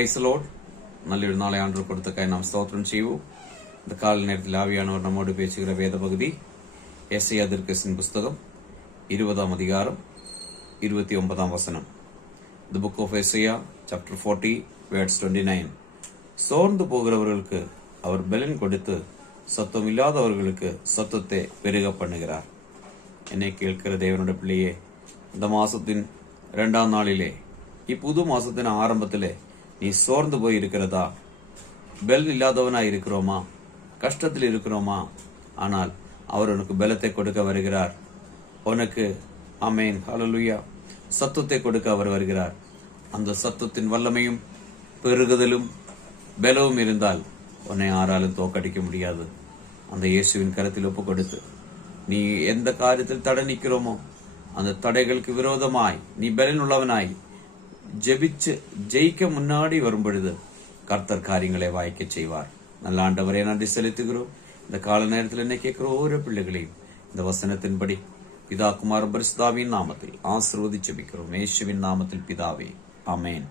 Praise Lord. നല്ലൊരു നാളെ ആண்டு കൊടുത്തക്കായി നാം സ്തോത്രം ചെയ്യൂ. இந்த கால நேரத்தில் ஆவியானவர் நம்மோடு பேசுகிற வேத பகுதி ஏசாயா தீர்க்கதரிசியின் புஸ்தகம் 20ஆம் அதிகாரம் 29ஆம் வசனம். The book of Isaiah chapter 40 verse 29. சோர்ந்து போகிறவர்களுக்கு அவர் பலன் கொடுத்து சத்தம் இல்லாதவர்களுக்கு சத்தத்தை பெருக பண்ணுகிறார். என்னை கேட்கிற தேவனுடைய பிள்ளையே, இந்த மாசத்தின் 2ஆம் நாளிலே, இப்புது மாசத்தின் ஆரம்பத்திலே நீ சோர்ந்து போய் இருக்கிறதா? பலன் இல்லாதவனாய் இருக்கிறோமா? கஷ்டத்தில் இருக்கிறோமா? ஆனால் அவர் உனக்கு பலத்தை கொடுக்க வருகிறார். உனக்கு ஆமென் ஹல்லேலூயா சத்தத்தை கொடுக்க அவர் வருகிறார். அந்த சத்தத்தின் வல்லமையும் பெருகுதலும் பலவும் இருந்தால் உன்னை யாராலும் தோக்கடிக்க முடியாது. அந்த இயேசுவின் கரத்தில் ஒப்பு கொடுத்து நீ எந்த காரியத்தில் தடை நிற்கிறோமோ அந்த தடைகளுக்கு விரோதமாய் நீ பலன் உள்ளவனாய் ஜெபிச்சு ஜெயிக்க முன்னாடி வரும் பொழுது கர்த்தர் காரியங்களை வாய்க்க செய்வார். நல்ல ஆண்டவரே, நன்றி செலுத்துகிறோம். இந்த கால நேரத்தில் என்ன கேட்கிற ஒவ்வொரு பிள்ளைகளையும் இந்த வசனத்தின்படி பிதா குமார பரிசுத்தாவின் நாமத்தில் ஆசீர்வதிச்சு ஜெபிக்கிறோம். இயேசுவின் நாமத்தில் பிதாவே, ஆமென்.